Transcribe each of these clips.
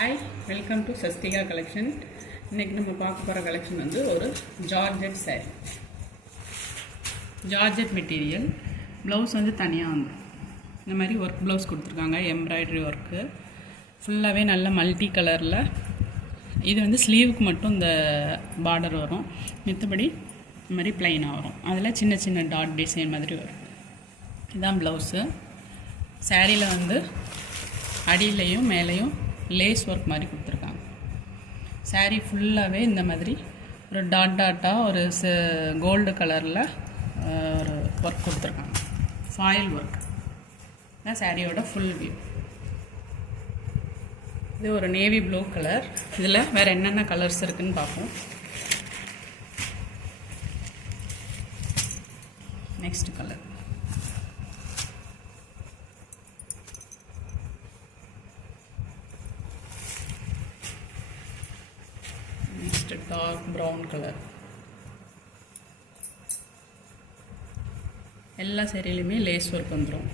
Hi, welcome to Sasthika collection. இன்றைக்கி நம்ம பார்க்க போகிற கலெக்ஷன் வந்து ஒரு georgette sari. Georgette material. Blouse வந்து தனியாக வந்து இந்த மாதிரி ஒர்க் ப்ளவுஸ் கொடுத்துருக்காங்க. எம்ப்ராய்டரி ஒர்க்கு ஃபுல்லாகவே நல்ல மல்டி கலரில். இது வந்து ஸ்லீவுக்கு மட்டும் இந்த பார்டர் வரும், மித்தபடி இந்த மாதிரி ப்ளைனாக வரும். அதில் சின்ன சின்ன டாட் டிசைன் மாதிரி வரும். இதுதான் ப்ளவுஸு. சாரியில் வந்து அடியிலையும் மேலேயும் லேஸ் ஒர்க் மாதிரி கொடுத்துருக்காங்க. சாரீ ஃபுல்லாகவே இந்த மாதிரி ஒரு டாட்டாக ஒரு கோல்டு கலரில் ஒரு ஒர்க் கொடுத்துருக்காங்க. ஃபாயில் ஒர்க் தான் சாரியோட ஃபுல் வியூ. இது ஒரு நேவி ப்ளூ கலர். இதில் வேறு என்னென்ன கலர்ஸ் இருக்குதுன்னு பார்ப்போம். Next colour dark brown colour. எல்லா சேரீலையுமே லேஸ் ஒர்க் வந்துடும்.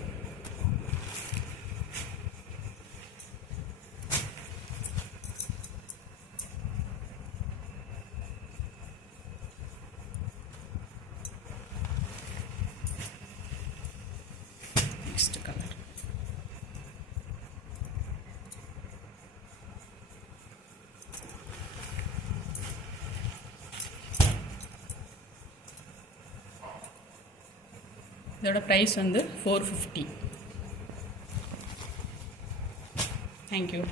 நெக்ஸ்ட் கலர் இதோட ப்ரைஸ் வந்து $450. தேங்க்யூ.